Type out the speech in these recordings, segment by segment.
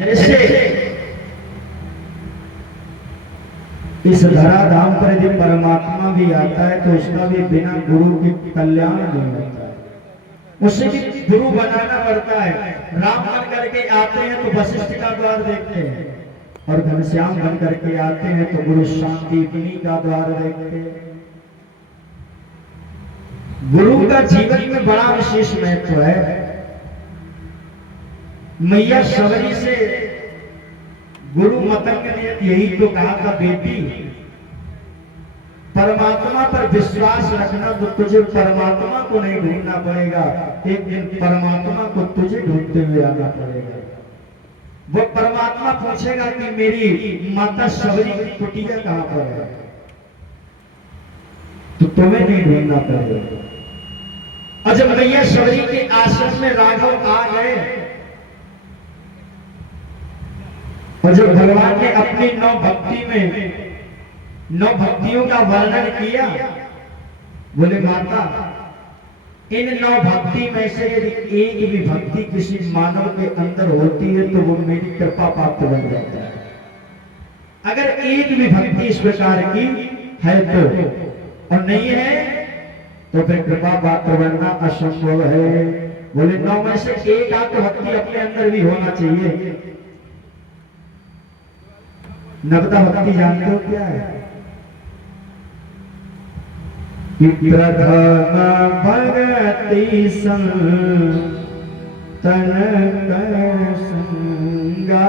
जैसे इस धराधाम पर यदि परमात्मा भी आता है तो उसका भी बिना गुरु के कल्याण नहीं होता है, उसे भी गुरु बनाना पड़ता है। राम बन करके आते हैं तो वशिष्ठ का द्वार देखते हैं, और घनश्याम बन करके आते हैं तो गुरु शांतिपनी का द्वार देखते हैं। गुरु का जीवन में बड़ा विशेष महत्व है। मैया शबरी से गुरु मतंग ने यही तो कहा था, बेटी परमात्मा पर विश्वास रखना तो तुझे परमात्मा को नहीं ढूंढना पड़ेगा, एक दिन परमात्मा को तुझे ढूंढते हुए आना पड़ेगा। वो परमात्मा पूछेगा कि मेरी माता शबरी की कुटिया कहां पर है, तो तुम्हें नहीं ढूंढना पड़ेगा। और जब मैया शबरी के आश्रम में राघव आ गए और जब भगवान ने अपनी नौ भक्तियों का वर्णन किया, बोले माता इन 9 भक्ति में से यदि एक भी भक्ति किसी मानव के अंदर होती है तो वो मेरी कृपा पात्र बन जाता है। अगर एक भी भक्ति इस प्रकार की है तो, और नहीं है तो फिर कृपा पात्र बनना असंभव है। बोले 9 में से एक आध भक्ति अपने अंदर भी होना चाहिए। नवदा भक्ति जानते हो क्या है? प्रथम भगति संतन कर संगा,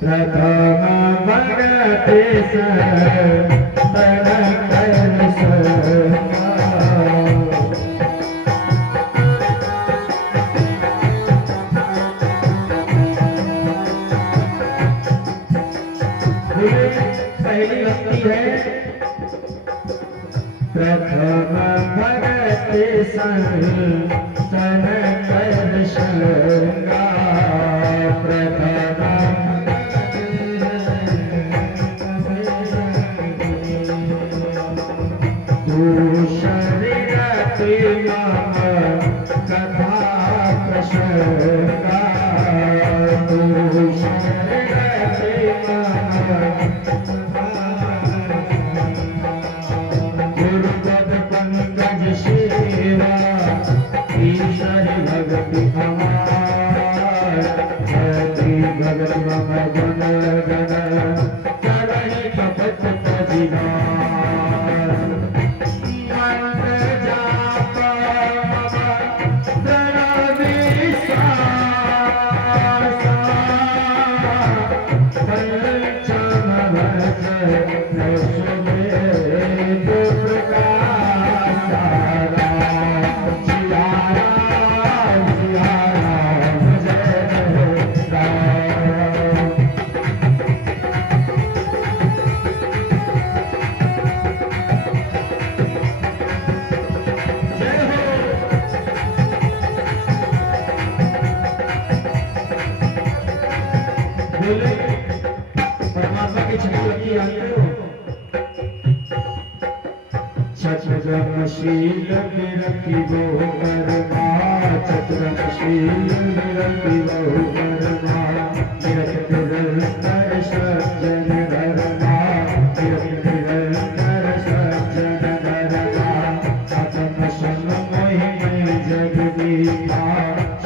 प्रथम भगति संतन कर संगा। पहली भक्ति है प्रथम भगति संतन कर संगा, प्रथम तू शरीर कथा प्रसंगा, तू शरीर गुरुपद पंकज सेवा ईश्वर भक्ति हमार, भगत मम गुण गण करहि कपट पदिनार, मंत्र जाप प्रणव पंचम परमात्मा की छठी जानते हो? चतुरमशील विरति वो कर्मा, चतुरमशील विरति वो कर्मा, निरत निरंतर सज्जन धर्मा, निरत निरंतर सज्जन धर्मा, सतम सम मोहि में जग दीपा,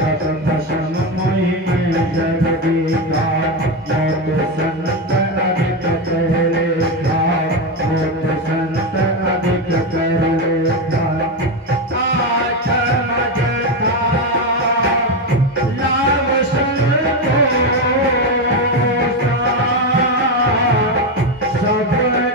सतम सम मोहि में जग दीपा, मोत संत अधिक पहले था, मोत संत अधिक पहले था, आत्म जथा लाभ संतोषा, सपने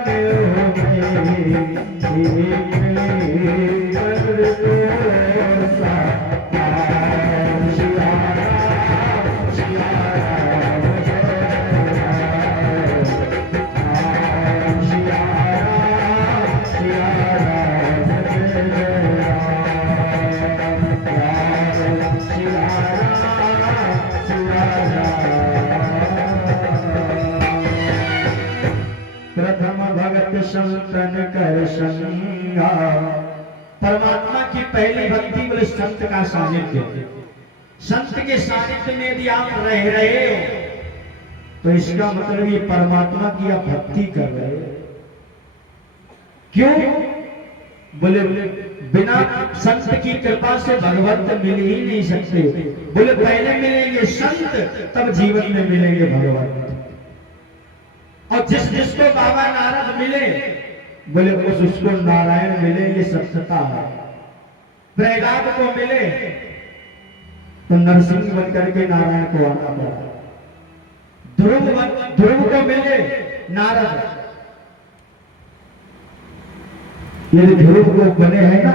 प्रथम भगत संतन कर संगा। परमात्मा की पहली भक्ति बोले संत का सानिध्य। संत के सानिध्य में यदि आप रह रहे हो तो इसका मतलब ये परमात्मा की आप भक्ति कर रहे हैं। क्यों? बोले बिना संत की कृपा से भगवंत मिल ही नहीं सकते। बोले पहले मिलेंगे संत, तब जीवन में मिलेंगे भगवंत। और जिसको बाबा नारद मिले, बोले उसको नारायण मिले, ये सत्यता है। प्रहलाद को मिले तो नरसिंह बन करके नारायण को आना पड़ा। ध्रुव को मिले नारद, यदि ध्रुव को बने हैं ना,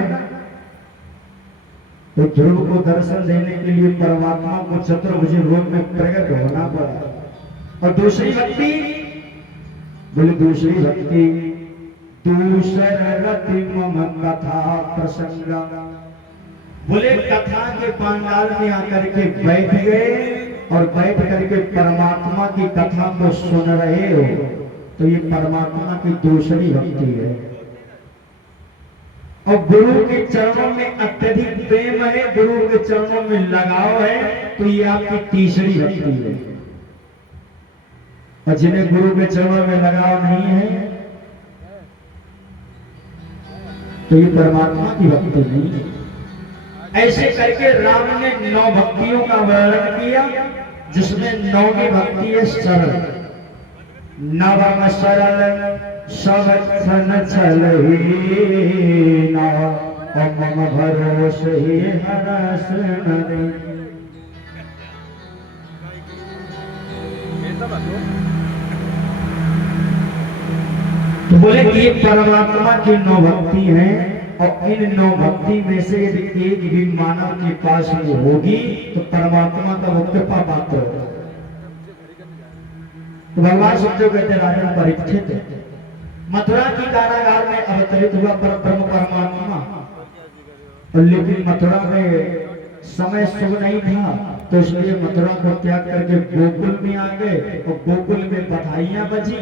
तो ध्रुव को दर्शन देने के लिए परमात्मा को चतुर्भुज रूप में प्रकट होना पड़ा। और दूसरी भक्ति, बोले दूसरी भक्ति, दूसर रति मम कथा प्रसंग। बोले कथा के पंडाल में आकर के बैठ गए और बैठ करके परमात्मा की कथा को सुन रहे हो, तो ये परमात्मा की दूसरी भक्ति है। और गुरु के चरणों में अत्यधिक प्रेम है, गुरु के चरणों में लगाव है, तो ये आपकी तीसरी भक्ति है। और जिन्हें गुरु के चरणों में लगाव नहीं है, तो ये परमात्मा की भक्ति नहीं है। ऐसे करके राम ने 9 भक्तियों का वर्णन किया, जिसमें 9वीं भक्ति है सरल। नवम सरल सबन छलही ना, मम भरोस ही हरस नरे। तो बोले कि ये परमात्मा की 9 भक्ति हैं, और इन 9 भक्ति में से यदि एक भी मानव के पास वो होगी, तो परमात्मा का वो कृपा पात्र होगा। तो भगवान सुखदेव कहते राजन परीक्षित, मथुरा की कारागार में अवतरित हुआ परम परमात्मा, और लेकिन मथुरा में समय शुभ नहीं था, तो इसलिए मथुरा को त्याग करके गोकुल में आ गए, और गोकुल में बधाइयां बजी।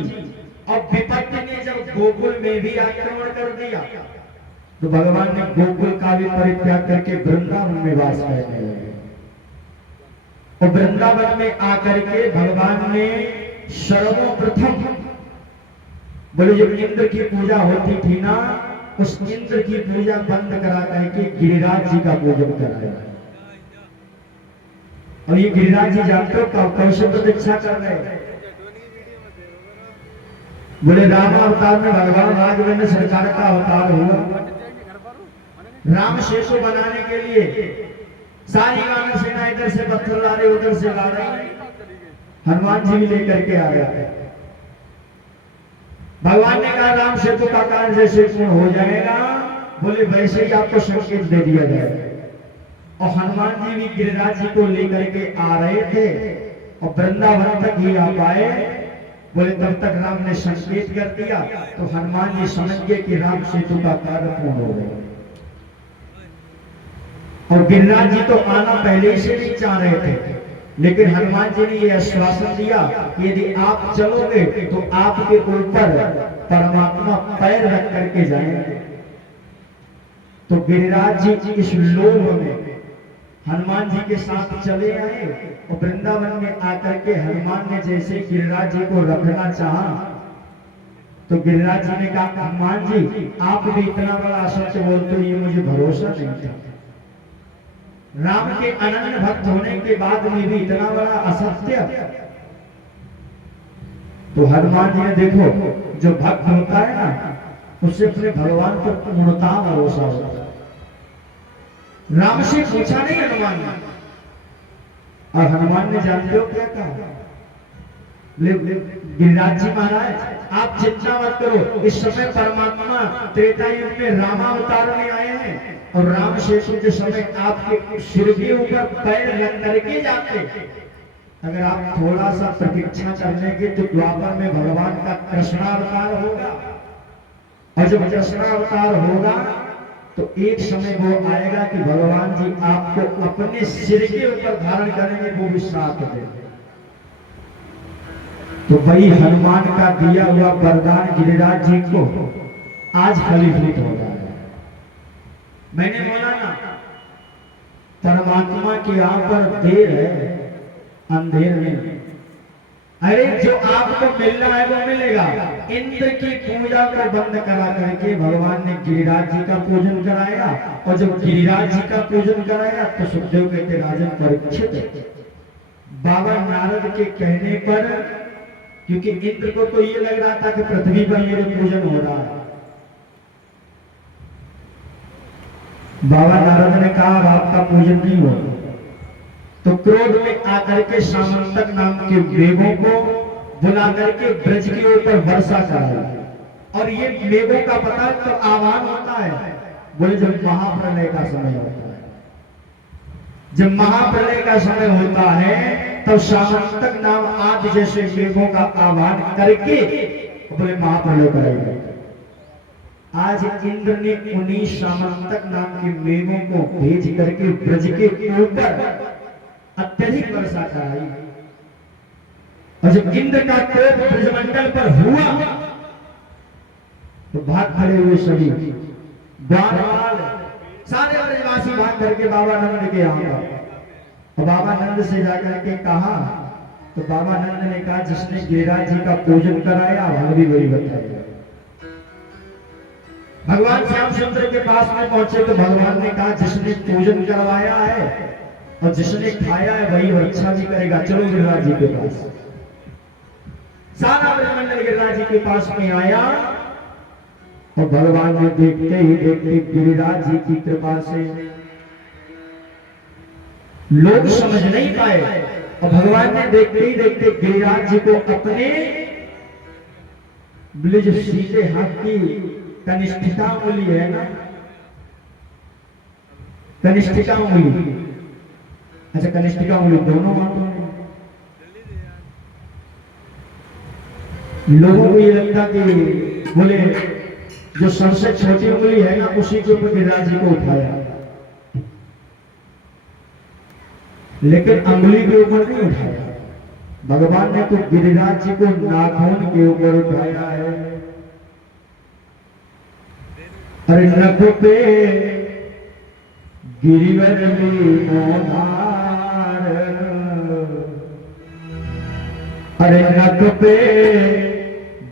और विपत्ति ने जब गोकुल में भी आक्रमण कर दिया, तो भगवान ने गोकुल का भी परित्याग करके वृंदावन में वास करने लगे। और वृंदावन में आकर के भगवान ने सर्वप्रथम, बोले जब इंद्र की पूजा होती थी ना, उस इंद्र की पूजा बंद करा करके गिरिराज जी का पूजन कराया। और ये गिरिराज जी जानते हो कैसे प्रतीक्षा कर रहे हैं? बोले राम अवतार में भगवान राघवेंद्र सरकार का अवतार हुआ। राम सेतु बनाने के लिए सारी वानर सेना इधर से पत्थर ला रहे, उधर से ला रहे, हनुमान जी भी लेकर के आ गए। भगवान ने कहा राम सेतु का कार्य जैसे पूर्ण हो जाएगा, बोले वैसे ही आपको संकेत दे दिया जाएगा। और हनुमान जी भी गिरिराज जी को लेकर के आ रहे थे, और वृंदावन तक ही आ पाए। बोले तब तक राम ने संकेत कर दिया, तो हनुमान जी समझ गए कि राम सेतु का कार्य पूर्ण हो गया। और गिरिराज जी तो आना पहले से नहीं चाह रहे थे, लेकिन हनुमान जी ने यह आश्वासन दिया कि यदि आप चलोगे तो आपके ऊपर परमात्मा पैर रख करके जाएंगे। तो गिरिराज जी इस लोभ में हनुमान जी के साथ चले आए, और वृंदावन में आकर के हनुमान ने जैसे गिरिराज जी को रखना चाहा, तो गिरिराज जी ने कहा हनुमान जी आप भी इतना बड़ा असत्य बोलते हो, ये मुझे भरोसा नहीं था। राम के अनन्य भक्त होने के बाद में भी इतना बड़ा असत्य। तो हनुमान जी ने देखो, जो भक्त होता है ना, उससे अपने भगवान पर पूर्णता भरोसा होता है। राम से पूछा नहीं हनुमान ने, और हनुमान ने जानते हो क्या कहा? गिरिराज जी महाराज आप चिंता मत करो, इस समय परमात्मा त्रेता युग में रामावतार में आए हैं, और राम सेतु के समय आपके सिर के ऊपर पैर रख करके जाते। अगर आप थोड़ा सा प्रतीक्षा कर लेंगे तो द्वापर में भगवान का कृष्णावतार होगा, और जब कृष्णावतार होगा तो एक समय वो आएगा कि भगवान जी आपको अपने सिर के ऊपर धारण करेंगे, वो भी साथ देंगे। तो वही हनुमान का दिया हुआ वरदान गिरिराज जी को आज फलीभूत हो रहा है। मैंने बोला ना, परमात्मा की यहाँ पर देर है, अंधेर नहीं। अरे जो आपको मिलना है वो मिलेगा। इंद्र की पूजा को बंद करा करके भगवान ने गिरिराज जी का पूजन कराया, और जब गिरिराज जी का पूजन कराया तो सुखदेव कहते राजन परीक्षित, बाबा नारद के कहने पर, क्योंकि इंद्र को तो ये लग रहा था कि पृथ्वी पर मेरे पूजन हो रहा है, बाबा नारद ने कहा आपका पूजन नहीं हो, तो क्रोध में आकर के सामंतक नाम के मेघों को बुला करके ब्रज के ऊपर वर्षा कराई। और ये मेघों का पता तो आह्वान होता है, बोले जब महाप्रलय का समय होता है, जब महाप्रलय का समय होता है तब सामंतक नाम आदि जैसे मेघों का आह्वान करके बोले महाप्रलय कराएगा। आज इंद्र ने उन्हीं सामंतक नाम के मेघों को भेज करके ब्रज के ऊपर अत्यधिक वर्षा कराई, और जब इंद्र का कोप ब्रजमंडल पर हुआ तो भाग खड़े हुए सभी ग्वाल सारे ब्रजवासी भाग करके बाबा नंद के यहाँ, और बाबा नंद से जाकर के कहा, तो बाबा नंद ने कहा जिसने गिरिराज जी का पूजन कराया वह भी वही बताया। भगवान श्याम सुंदर के पास में पहुंचे तो भगवान ने कहा जिसने पूजन करवाया है और जिसने खाया है वही रक्षा भी करेगा, चलो गिरिराज जी के पास। सारा ब्रह्मंडल गिरिराज जी के पास में आया, और भगवान ने देखते ही देखते गिरिराज जी की कृपा से लोग समझ नहीं पाए, और भगवान ने देखते ही देखते गिरिराज जी को अपने ब्लिज सीधे हाथ की कनिष्ठिका उंगली है ना, कनिष्ठिका उंगली, अच्छा कनिष्ठिका उंगली दोनों हाथों में, लोगों को ये लगता कि बोले जो सबसे छोटी उंगली है ना उसी के ऊपर गिरिराज जी को उठाया, लेकिन उंगली के ऊपर नहीं उठाया, भगवान ने तो गिरिराज जी को नाखून के ऊपर उठाया है। अरे नख पे गिरिवर मोधार, अरे नख पे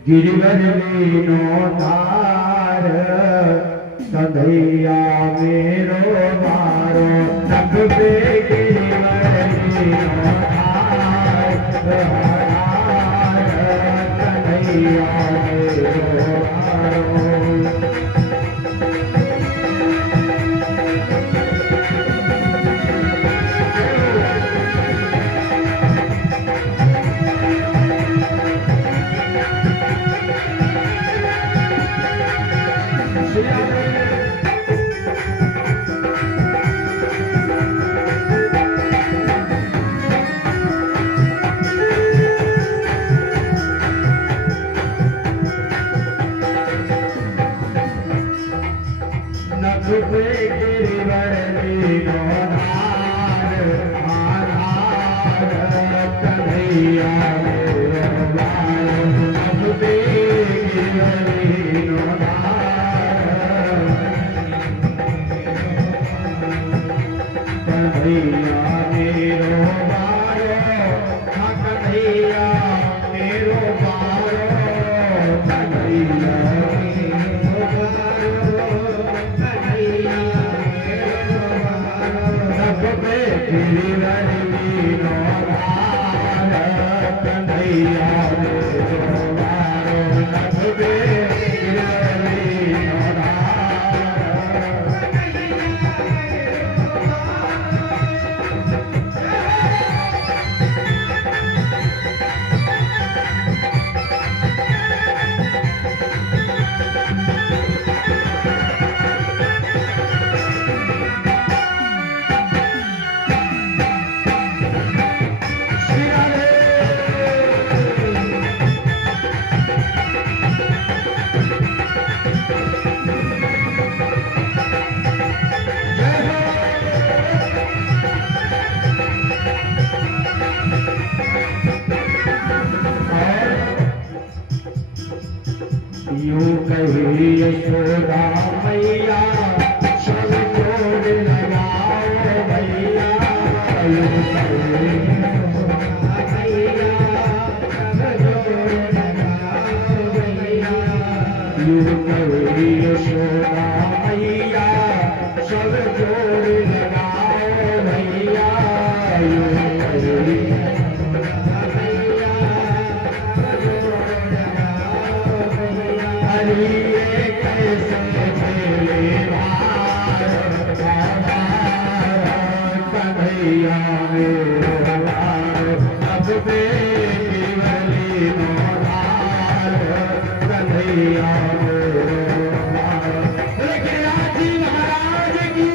गिरिवर मोधार, कन्हैया मेरो मारो, नख पे गिरिवर मोधार, कन्हैया मेरो मारो। यूं कही यशोदा मैया सब जोड़ लगाओ भैया, यूं कही यशोदा मैया यशोदा मैया सब जोड़ लगाओ भैया हरि ये कैसे झेले भार कन्हैया अब बेली नौधार कन्हैया महाराज की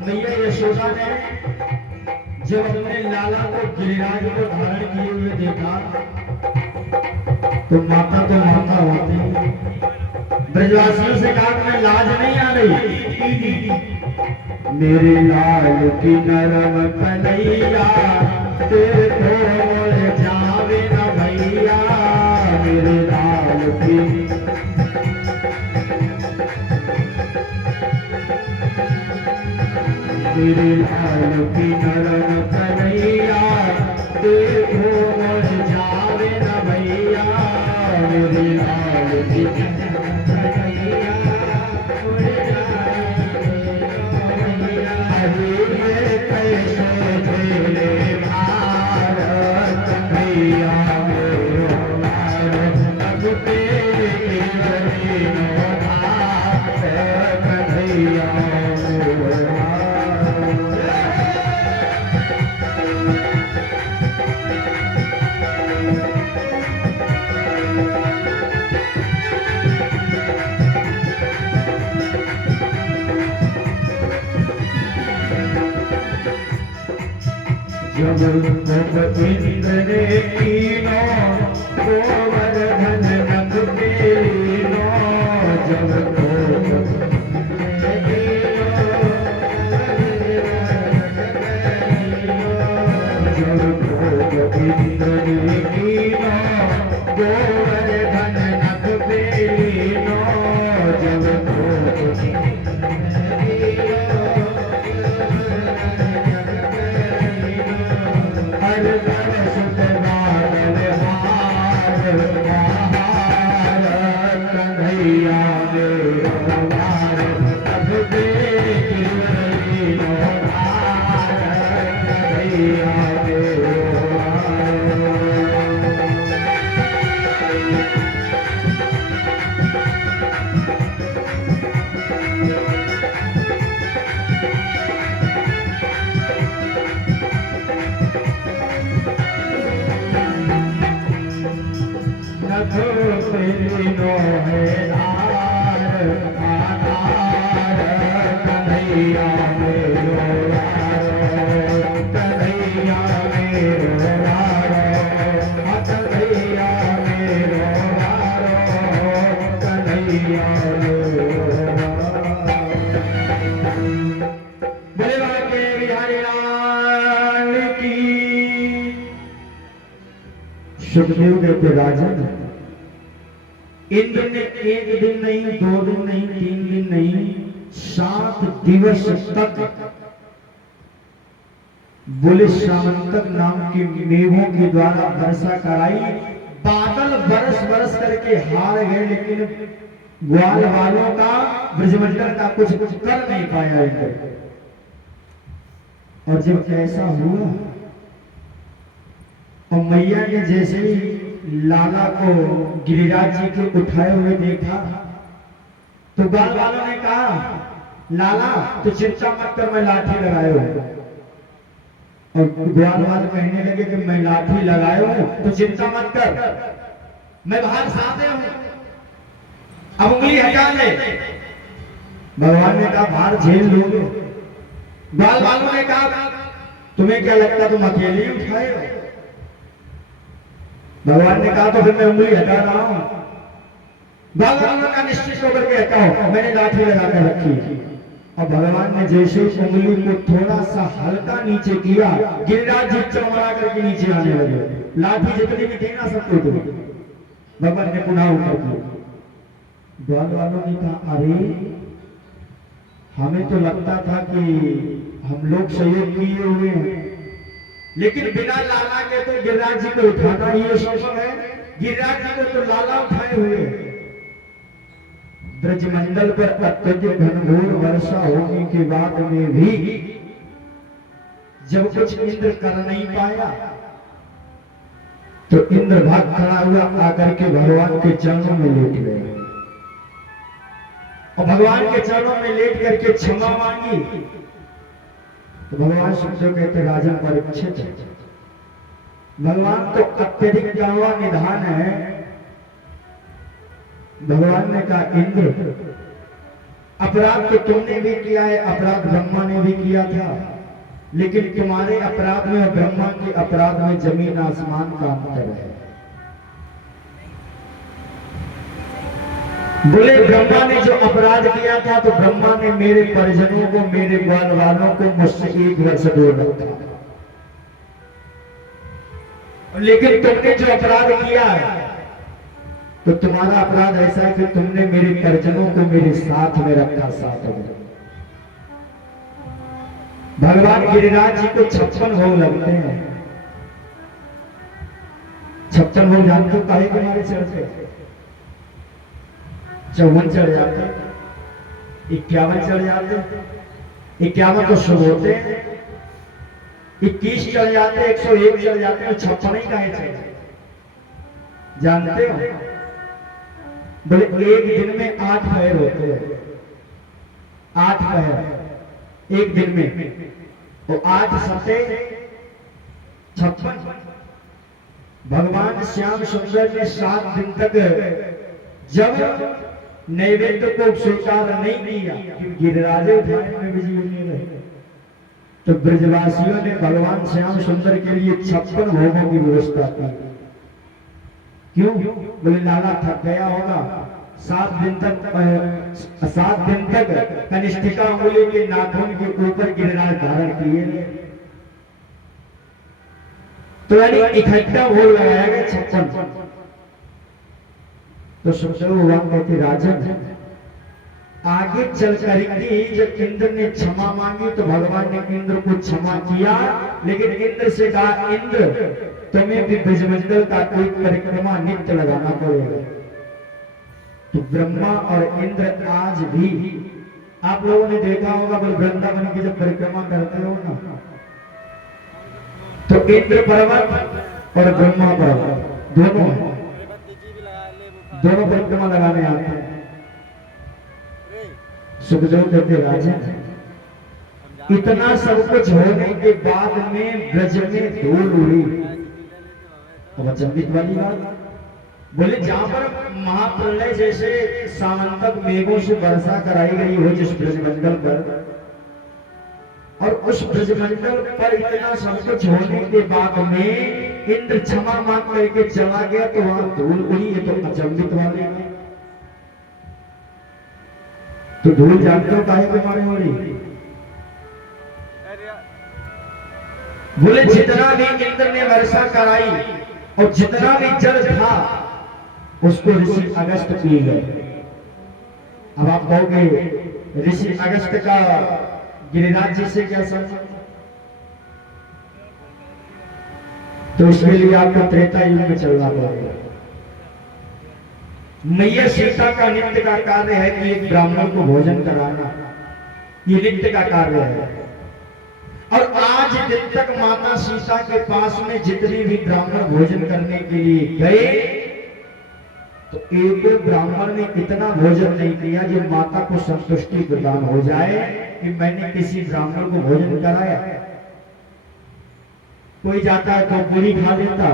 मैया यशोदा ने जब अपने लाला को गिरिराज को धारण किए हुए देखा तो माता होती ब्रजवासियों से कहा तुम्हें लाज नहीं आ रही मेरे लाल की नरम कन्हैया तेरे कोल जावे न भैया मेरे लाल की मेरे लाल की नरम कन्हैया देखो मर जावे न भैया मेरे लाल की नरम कन्हैया अरे ये कैसे झेले भार कन्हैया अब तेरी कन्हैया जब इंद्र ने कीनो गोवर्धन नंद के लीनो जब इंद्र ने कीनो गोवर्धन नंद के लीनो जब सुखदेव कहते राजन इंद्र ने एक दिन नहीं, 2 दिन नहीं, 3 दिन नहीं, 7 दिवस तक बोले सामंतक नाम के मेघों के द्वारा वर्षा कराई। बादल बरस बरस करके हार गए, लेकिन ग्वाल वालों का ब्रजमंडल का कुछ कर नहीं पाया इंद्र। और जब ऐसा हुआ और मैया ने जैसे ही लाला को गिरिराज जी के उठाए हुए देखा तो ग्वाल वालों ने कहा लाला तो चिंता मत कर, मैं लाठी लगाए हूं। और ग्वाल वाले कहने लगे कि मैं लाठी लगाए हूं तो चिंता मत कर, मैं बाहर साथे हूं, अब उंगली हटा ले। भगवान ने कहा भार झेल लोगे। ग्वाल वालों ने कहा तुम्हें क्या लगता तुम अकेले ही उठाए हो? भगवान ने कहा तो फिर मैं उंगली हटा रहा हूं। भगवान का निश्चित होकर के हटाओ, मैंने लाठी लगा कर रखी है। और भगवान ने जैसे उंगली को थोड़ा सा हल्का नीचे किया, गिरिराज जी चमड़ा करके नीचे आने लगे। लाठी जितनी भी थी ना सबको तो भगवान ने पुनः ऊपर किया। द्वार वालों ने कहा अरे हमें तो लगता था कि हम लोग सहयोग किए हुए हैं, लेकिन बिना लाला के तो गिरिराज जी को उठाना ही संभव है। गिरिराज जी को तो लाला उठाए हुए। ब्रजमंडल पर अत्यधिक घनघोर वर्षा होने के बाद में भी जब कुछ इंद्र कर नहीं पाया तो इंद्र भाग खड़ा हुआ, आकर के भगवान के चरणों में लेट गए और भगवान के चरणों में लेट करके क्षमा मांगी। तो भगवान सुखदेव कहते राजन परीक्षित, भगवान तो अत्यधिक करुणा निधान है। भगवान ने कहा इंद्र अपराध तो तुमने भी किया है, अपराध ब्रह्मा ने भी किया था, लेकिन तुम्हारे अपराध में और ब्रह्मा के अपराध में जमीन आसमान का अंतर है। बोले ब्रह्मा ने जो अपराध किया था तो ब्रह्मा ने मेरे परिजनों को, मेरे ग्वाल वालों को मुझसे 1 वर्ष दूर रखा, लेकिन तुमने जो अपराध किया है तो तुम्हारा अपराध ऐसा है कि तुमने मेरे परिजनों को मेरे साथ में रखा, साथ में। भगवान गिरिराज जी को 56 भोग लगते हैं। 56 भोग जानते हो काहे के मारे चढ़ते? 54 चढ़ जाते, 51 चढ़ जाते, 51 तो शुभ होते हैं, 21 चढ़ जाते, 101 चढ़ जाते हैं, 56 ही काहे चढ़े जानते हो? बोले एक दिन में 8 पहर होते हैं, 8 पहर एक दिन में, तो 8 सते 56। भगवान श्याम सुंदर ने 7 दिन तक जब नैवेद्य को स्वीकार नहीं किया, गिरिराज उठाने में बिजी होने रहे, तो ब्रजवासियों ने भगवान श्याम सुंदर के लिए 56 भोगों की व्यवस्था की। क्यों? बोले लाला थक गया होगा, 7 दिन तक कनिष्ठिका उंगली के नाखून के ऊपर गिरिराज धारण किए, तो यानी इकट्ठा भोग लगाया गया 56। तो सुखदेव भगवान कहते राजन आगे चल करके जब इंद्र ने क्षमा मांगी तो भगवान ने इंद्र को क्षमा किया, लेकिन इंद्र से कहा इंद्र तुम्हें भी ब्रजमंडल का कोई परिक्रमा नित्य लगाना पड़ेगा। तो ब्रह्मा और इंद्र आज भी, आप लोगों ने देखा होगा वृंदावन की जब परिक्रमा करते हो ना, तो इंद्र पर्वत और ब्रह्मा पर्वत दोनों परिक्रमा लगाने आते हैं। सुखदेव कहते राजन इतना सब कुछ होने के बाद में ब्रज में धूल उड़ी, अचंभित वाली बात। बोले जहां पर महाप्रलय जैसे सामंतक मेघों से वर्षा कराई गई हो जिस ब्रजमंडल पर, और उस ब्रजमंडल पर इतना सब कुछ होने के बाद में इंद्र क्षमा मांग करके चला गया तो वहां धूल उड़ी, है तो अचंभित वाली। तो धूल जानते हो काहे के मारे हो रही? बोले जितना भी इंद्र ने वर्षा कराई और जितना भी जल था उसको ऋषि अगस्त पी गए। अब आप कहोगे ऋषि अगस्त का गिरिराज जी से क्या संबंध? तो इसके लिए आपको त्रेता युग में चलना पड़ेगा। मैया सीता का नित्य का कार्य है कि एक ब्राह्मण को भोजन कराना, ये नित्य का कार्य है। और आज दिन तक माता सीता के पास में जितने भी ब्राह्मण भोजन करने के लिए गए तो एक ब्राह्मण ने इतना भोजन नहीं किया जो माता को संतुष्टि प्रदान हो जाए कि मैंने किसी ब्राह्मण को भोजन कराया। कोई जाता है तो पूरी खा लेता,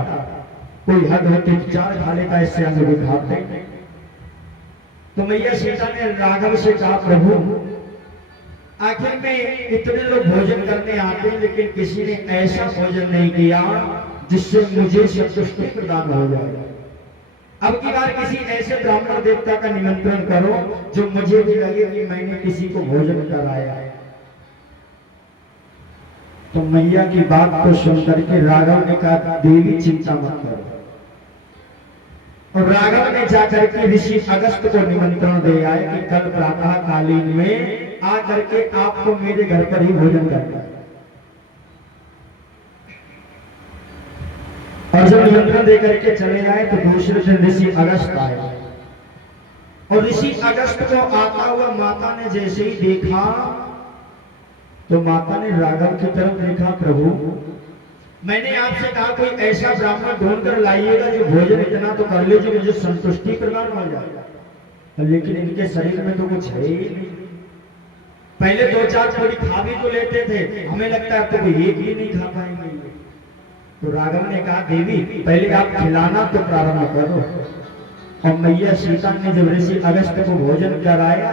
कोई हद होते 4 खा लेता, इससे आगे भी खाते। तो मैया सीता ने राघव से कहा प्रभु आखिर में इतने लोग भोजन करने आते हैं लेकिन किसी ने ऐसा भोजन नहीं किया जिससे मुझे संतुष्टि प्रदान हो जाए। अब की बार किसी ऐसे ब्राह्मण देवता का निमंत्रण करो जो मुझे भी लगे कि मैंने किसी को भोजन कराया है। तो मैया की बात को सुनकर के राघव ने कहा, देवी चिंता मत करो। और राघव ने जाकर के ऋषि अगस्त को निमंत्रण दे आए कि कल प्रातः कालीन में आकर के आपको मेरे घर पर ही भोजन करना है। और जब निमंत्रण दे करके चले आए तो दूसरे दिन ऋषि अगस्त आए। और ऋषि अगस्त को आता हुआ माता ने जैसे ही देखा तो माता ने राघव की तरफ देखा, प्रभु मैंने आपसे कहा कोई ऐसा ब्राह्मण ढूंढ कर लाइएगा जो भोजन इतना तो कर ले जो मुझे संतुष्टि प्रदान हो जाए, लेकिन इनके शरीर में तो कुछ है ही नहीं। पहले 2-4 थोड़ी खा भी तो लेते थे, हमें लगता है तो एक भी नहीं खा पाएंगे। तो राघव ने कहा, देवी पहले आप खिलाना तो प्रारंभ करो। और मैया सीता ने जब ऋषि अगस्त को भोजन कराया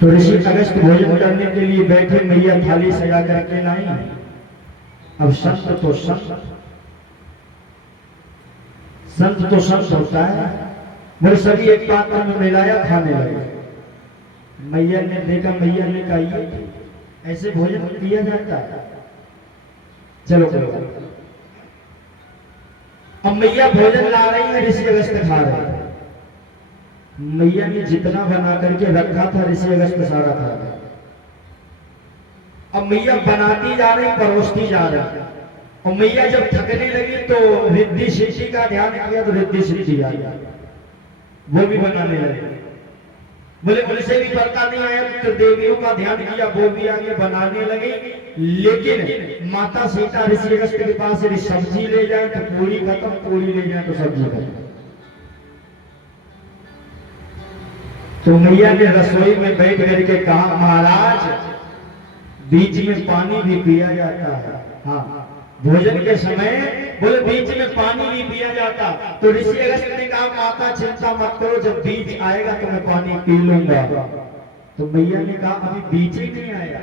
तो ऋषि अगस्त भोजन करने के लिए बैठे, मैया थाली सजा करके लाई। अब संत तो संत होता है, वो सभी एक पात्र में मिलाया, खाने लगे। मैया ने देखा, मैया ने कहा ये ऐसे भोजन किया जाता है, चलो चलो। अब मैया भोजन ला रही है, ऋषि अगस्त खा रहे हैं। मैया ने जितना बना करके रखा था ऋषि अगस्त सारा था। अब मैया बनाती जा रही, परोसती जा रही। और मैया जब थकने लगी तो रिद्धि सिद्धि का ध्यान किया तो रिद्धि सिद्धि आ गया, वो भी बनाने लगे। बोले उनसे भी पता नहीं आया तो देवियों का ध्यान किया, वो भी आगे बनाने लगे। लेकिन माता सीता ऋषि अगस्त के पास यदि सब्जी ले जाए तो पूरी खत्म, पूरी ले जाए तो सब्जी खत्म। तो मैया ने रसोई में बैठ करके कहा, महाराज बीच में पानी भी पिया जाता है। हाँ, भोजन के समय बोले बीच में पानी भी पिया जाता। तो ऋषि अगस्त ने कहा, माता चिंता मत करो, जब बीच आएगा तो मैं पानी पी लूंगा। तो मैया ने कहा, अभी बीच ही नहीं आया।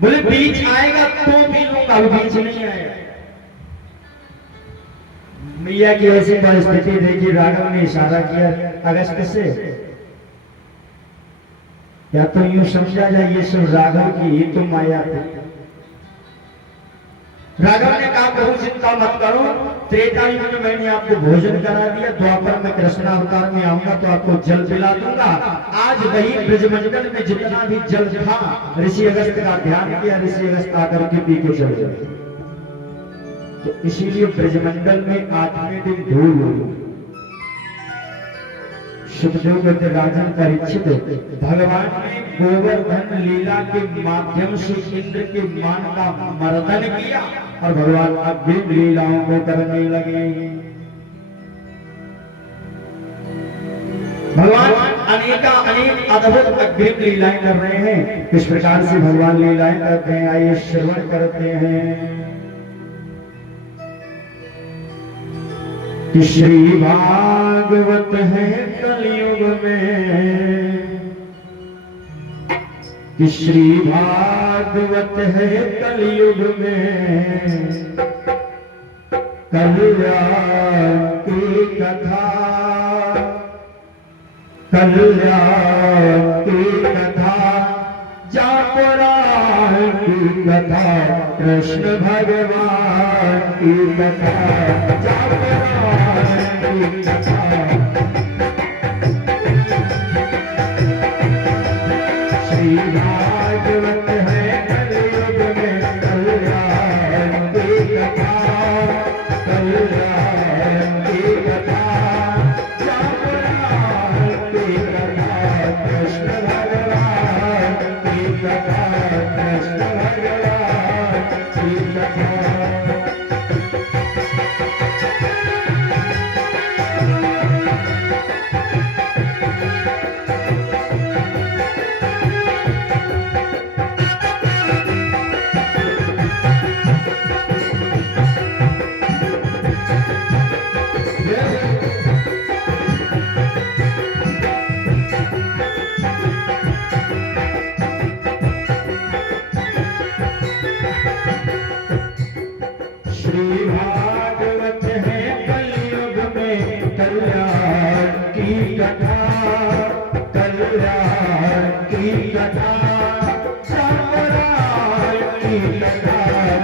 बोले बीच आएगा तो पी लूंगा, अभी बीच नहीं आया। मैया की ऐसी परिस्थिति देखी, राघव ने इशारा किया अगस्त से, या तो यूं समझा जाए ये सब राघव की ही तो माया थी। राघव ने कहा, प्रभु चिंता मत करो, त्रेता युग में मैंने आपको भोजन करा दिया, द्वापर में कृष्ण अवतार में आऊंगा तो आपको जल पिला दूंगा। आज वही ब्रजमंडल में जितना भी जल था ऋषि अगस्त का ध्यान किया, ऋषि अगस्त आकर के पी के चले गए। तो इसीलिए ब्रजमंडल में 8वें दिन धूल हुई। सुखदेव कहते, राजन परीक्षित भगवान ने गोवर्धन लीला के माध्यम से इंद्र के मान का मर्दन किया और भगवान अग्रिम लीलाओं को करने लगे। भगवान अनेक अद्भुत अग्रिम लीलाएं कर रहे हैं। इस प्रकार से भगवान लीलाएं करते हैं, आइए श्रवण करते हैं। श्री भागवत है कलयुग में, श्री भागवत है कलयुग में, कल्याण की कथा, कल्याण की कथा, जापरान की कथा, कृष्ण भगवान की कथा, जापरान की कथा। श्री भागवत है कलयुग में, कल्याण की कथा, कल्याण की कथा, जापरान की कथा, कृष्ण भगवान की कथा, कृष्ण भगवान की कथा। की कथा, राम राम की कथा,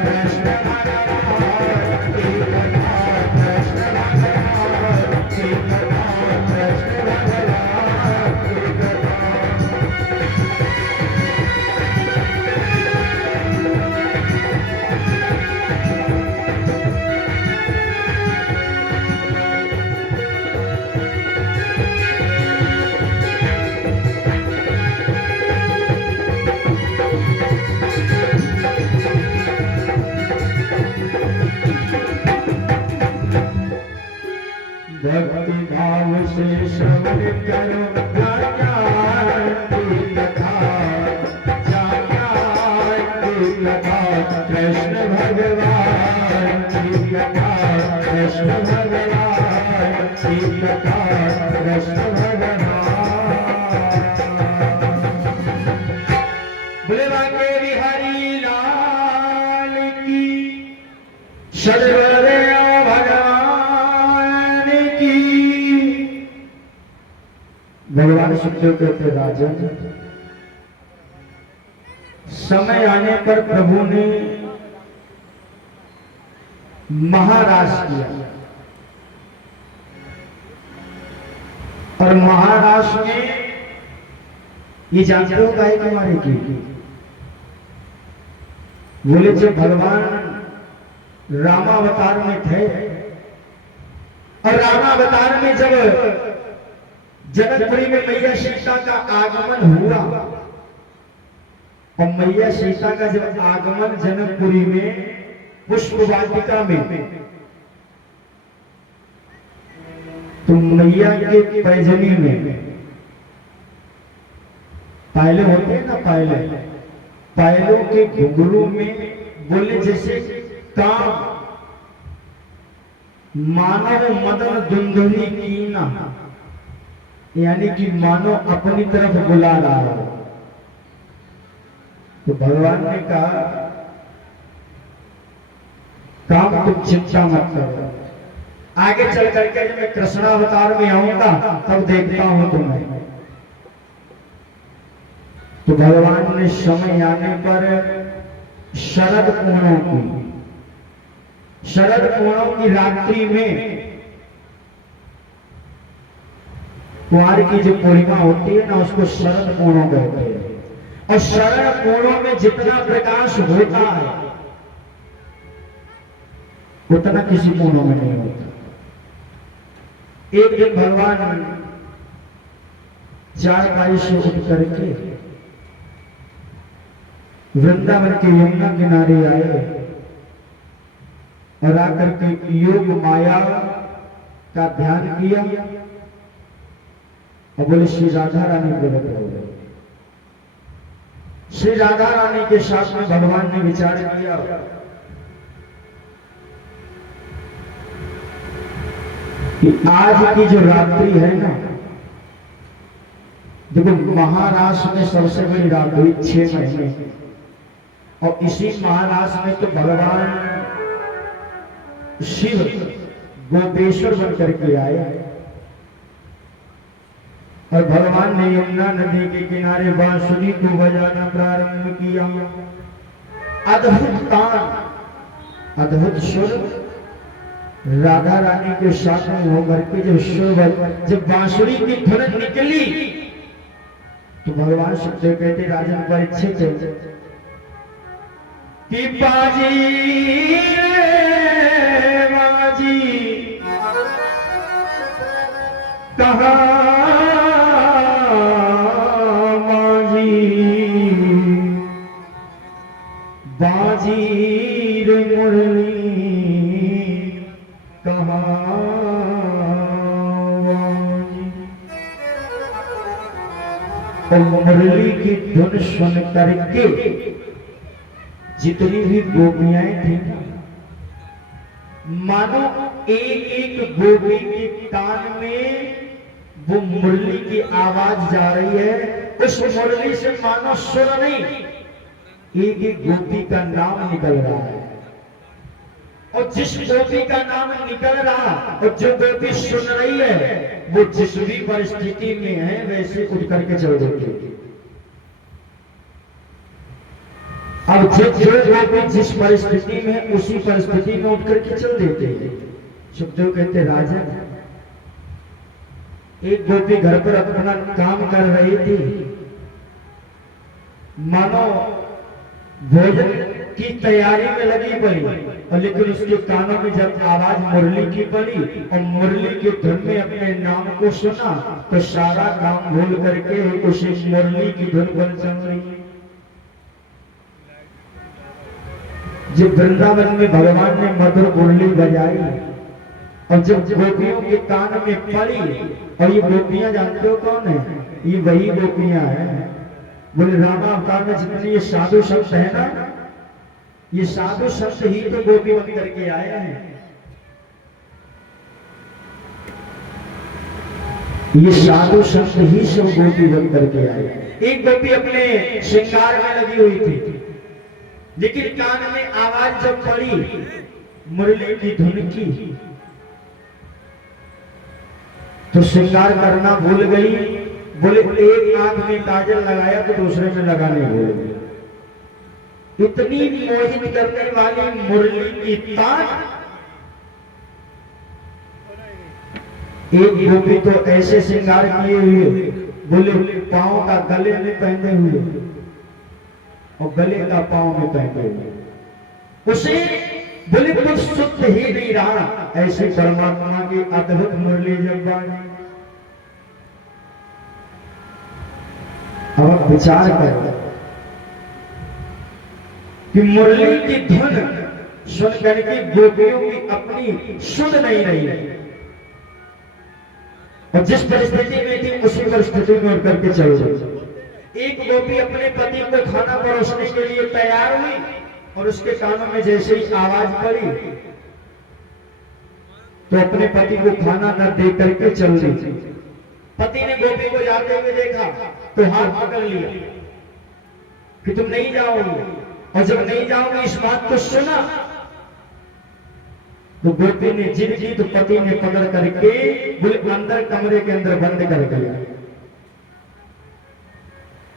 कृष्ण भगवान की कथा, कृष्ण भगवान की कथा, कृष्ण भगवान की कथा। भक्ति भाव से श्रवण करो जाज्ञान की कथा, जाज्ञान की कथा, कृष्ण भगवान की कथा, कृष्ण भगवान की कथा, कृष्ण भगवान। बोले बांके बिहारी लाल की, सदगुरुदेव भगवान सुखदेव कहते राजन, समय आने पर प्रभु ने महाराज किया और महाराज में ये जानते हो गाय के मारे की, बोले जब भगवान रामावतार में थे और रामावतार में जब जनकपुरी में मैया सीता का आगमन हुआ और मैया सीता का जब आगमन जनकपुरी में पुष्प वाटिका में, तो मैया के पैजनी में पायले होते हैं ना, पायलों के घुंघरू में बोले जैसे काम मानव मदन दुंदुली कीना, यानी कि मानो अपनी तरफ बुला रहा है। तो भगवान ने कहा काम तुम चिंता मत करो, आगे चल करके जब मैं कृष्णावतार में आऊंगा तब देखता हूं तुम्हें। तो भगवान ने समय आने पर शरद पूर्णों की रात्रि में, कुंवार की जो पूर्णिमा होती है ना उसको शरद पूर्णों कहते हैं, और शरद पूर्णों में जितना प्रकाश होता है उतना किसी पूर्णों में नहीं होता। एक दिन भगवान चारपाई से उठ करके वृंदावन के यमुना किनारे आए और आकर के योग माया का ध्यान किया और बोले श्री राधा रानी प्रकट हो गए। श्री राधा रानी के साथ में भगवान ने विचार किया कि आज की जो रात्रि है ना, देखो महाराष्ट्र में सबसे बड़ी रात हुई 6 महीने, और इसी महाराष्ट्र में तो भगवान शिव गोपेश्वर बनकर के आए और भगवान ने यमुना नदी के किनारे बांसुरी को बजाना प्रारंभ किया। अद्भुत तान, अद्भुत सुर, राधा रानी के साथ में होकर के जब बांसुरी की धुन निकली तो भगवान सुखदेव कहते राजन परीक्षित कि बाजी बाजी कहा बाजी रे मुरली कहा मुरली की धुन सुन करके जितनी भी गोपियां थी मानो एक एक गोपी के कान में वो मुरली की आवाज जा रही है। उस मुरली से मानो सुर नहीं, एक एक गोपी का नाम निकल रहा है, और जिस गोपी का नाम निकल रहा और जो गोपी सुन रही है वो जिस भी परिस्थिति में है वैसे उठ करके चल देती। अब जो गोपी जिस परिस्थिति में उसी परिस्थिति में उठ करके चल देते हैं। सुखदेव कहते राजन, एक गोपी घर पर अपना काम कर रही थी, मानो भोजन की तैयारी में लगी पड़ी, और लेकिन उसके कानों में जब आवाज मुरली की पड़ी और मुरली के धुन में अपने नाम को सुना तो सारा काम भूल करके उसे मुरली की धुन पर चल रही। जब वृंदावन में भगवान ने मधुर मुरली बजाई और जब गोपियों के कान में पड़ी, और ये गोपियां जानते हो कौन है? ये वही गोपियां हैं। बोले रामा अवतार में जितने ये साधु शब्द है ना, ये साधु शब्द ही तो गोपी बन करके आए हैं। ये साधु शब्द ही सब गोपी बन करके आए। एक गोपी अपने श्रृंगार में लगी हुई थी, लेकिन कान में आवाज जब पड़ी मुरली की धुन की तो श्रृंगार करना भूल गई। बोले एक आंख में काजल लगाया तो दूसरे में लगाने भूल गई। इतनी मोहित करने वाली मुरली की तान। एक गोपी तो ऐसे श्रृंगार किए हुए, बोले पांव का गले में पहने हुए और गले का पांव में पहने हुए, उसे बोले कुछ शुद्ध ही नहीं रहा। ऐसे परमात्मा की अद्भुत मुरली जब बाजी। अब आप विचार करें कि मुरली की धुन सुन करके गोपियों की अपनी सुन नहीं रही, और जिस परिस्थिति में थी उसी परिस्थिति में उठ करके चल रही। एक गोपी अपने पति को खाना परोसने के लिए तैयार हुई और उसके कानों में जैसे ही आवाज पड़ी तो अपने पति को खाना न दे करके चल रही। पति ने गोपी को जाते हुए देखा तो हाथ पकड़ लिया कि तुम नहीं जाओगी, और जब नहीं जाओगी इस बात को सुना तो गोपी ने जिद की तो पति ने पकड़ करके बोले अंदर कमरे के अंदर बंद कर दिया।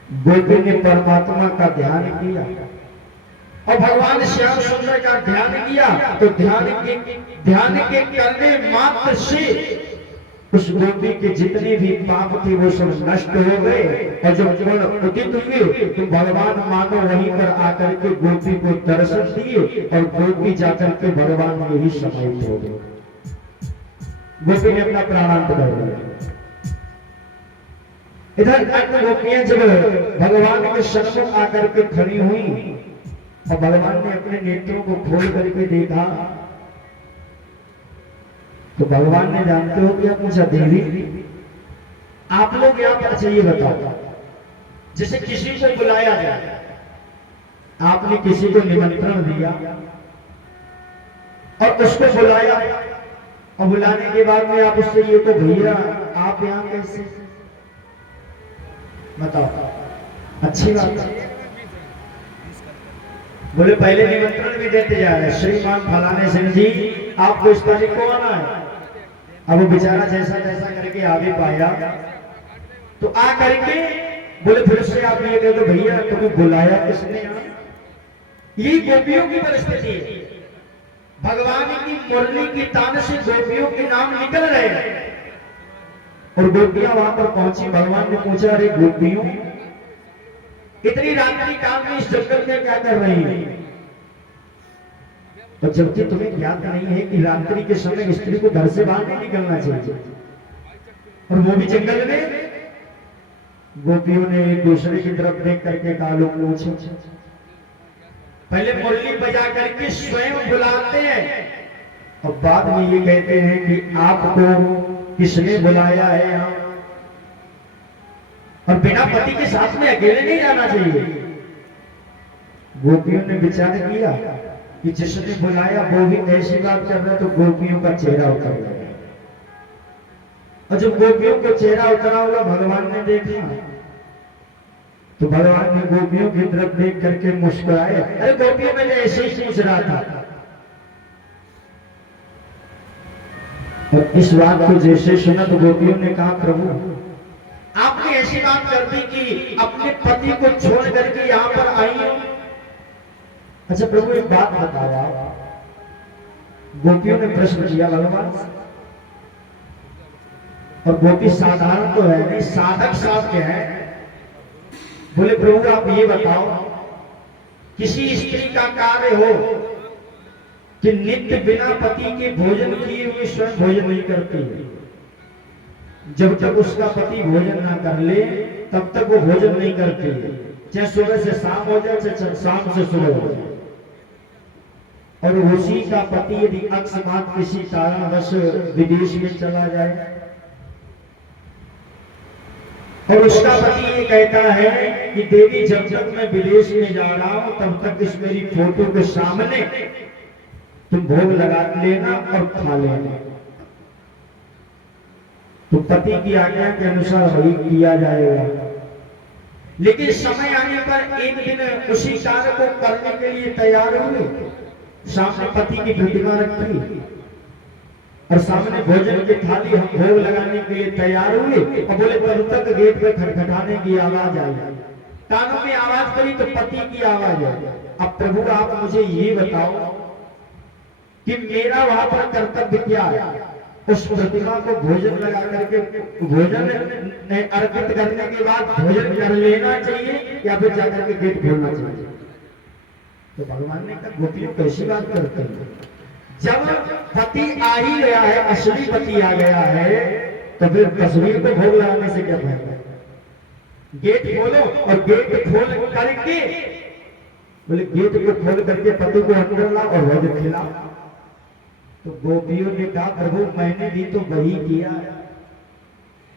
गोपी ने परमात्मा का ध्यान किया और भगवान श्याम सुंदर का ध्यान किया, तो ध्यान के करने मात्र से उस गोपी के जितने भी पाप थे वो सब नष्ट हो गए, और जब गुण उदित हुए तो भगवान मानो वहीं पर आकर के गोपी को दर्शन दिए और गोपी जाकर के भगवान में ही समाहित हो गए। गोपी ने अपना प्राणांत कर दिया। इधर अन्य गोपियां जब भगवान के सन्मुख आकर के खड़ी हुई और भगवान ने अपने नेत्रों को खोल करके देखा तो भगवान ने, जानते हो क्या पूछा? देवी आप लोग यहाँ पर चाहिए बताओ। जैसे किसी को बुलाया जाए, आपने किसी को निमंत्रण दिया और उसको बुलाया, और बुलाने के बाद में आप उससे ये तो भैया आप यहाँ कैसे? बताओ, अच्छी बात है। बोले पहले निमंत्रण भी देते जा रहे, श्रीमान फलाने सिंह जी आपको इस तारीख को आना है। अब वो बेचारा जैसा जैसा करके आ भी पाया तो आ करके बोले फिर से आप ये कह दो भैया तुम्हें बुलाया किसने? यही गोपियों की परिस्थिति है। भगवान की मुरली की तान से गोपियों के नाम निकल रहे हैं और गोपियां वहां पर पहुंची। भगवान ने पूछा, अरे गोपियों इतनी रात्रि काल में इस जंगल में क्या कर रही है? तो जबकि तुम्हें ज्ञात नहीं है कि रात्रि के समय स्त्री को घर से बाहर नहीं निकलना चाहिए, और वो भी जंगल में। गोपियों ने एक दूसरे की तरफ देख करके कालों पूछा। पहले मुरली बजा करके स्वयं बुलाते हैं और बाद में ये कहते हैं कि आपको किसने बुलाया है यहाँ, और बिना पति के साथ में अकेले नहीं जाना चाहिए। गोपियों ने विचार किया कि जिसने बुलाया वो भी ऐसी बात कर रहा है, तो गोपियों का चेहरा उतर गया। और जब गोपियों को चेहरा उतरा हुआ भगवान ने देखा तो भगवान ने गोपियों की तरफ देख करके मुस्कुराए। अरे गोपियों में ऐसे ही सोच रहा था, और इस बात को जैसे सुना तो गोपियों ने कहा, प्रभु आपने ऐसी बात कर दी कि अपने पति को छोड़ करके यहाँ पर आई हो, अच्छा प्रभु एक बात बताओ आप, गोपियों ने प्रश्न किया भगवान से, और गोपी साधारण तो है नहीं, साधक साध्य है। बोले प्रभु आप ये बताओ, किसी स्त्री का कार्य हो कि नित्य बिना पति के भोजन किए हुए स्वयं भोजन नहीं करती है, जब तक उसका पति भोजन ना कर ले तब तक वो भोजन नहीं करती है, चाहे सुबह से शाम हो जाए चाहे शाम से सुबह हो जाए। और उसी का पति यदि अकस्मात किसी कारणवश विदेश में चला जाए और उसका पति ये कहता है कि देवी जब तक मैं विदेश में जा रहा हूं तब तक इस मेरी फोटो के सामने तुम भोग लगा लेना और खा लेना, तो पति की आज्ञा के अनुसार वही किया जाएगा। लेकिन समय आने पर एक दिन उसी कार्य को करने के लिए तैयार हुए, सामने पति की प्रतिमा रखी और सामने भोजन की थाली हम भोग लगाने के लिए तैयार हुए, और बोले तब तक गेट पे खटखटाने की आवाज आई, कानों में आवाज करी तो पति की आवाज आई। अब प्रभु आप मुझे ये बताओ कि मेरा वहां पर कर्तव्य क्या है, उस प्रतिमा को भोजन लगा करके भोजन अर्पित करने के बाद भोजन कर लेना चाहिए या फिर जाकर के गेट खोलना चाहिए? तो भगवान ने कहा गोपियों कैसी बात करते हैं, जब पति आ ही गया है, असली पति आ गया है, तो फिर तस्वीर को भोग लगाने से क्या फायदा? गेट खोलो और गेट खोल करके बोले गेट को खोल करके पति को अंदर लाओ और भोजन खिलाओ। तो गोपियों ने कहा प्रभु मैंने भी तो वही किया,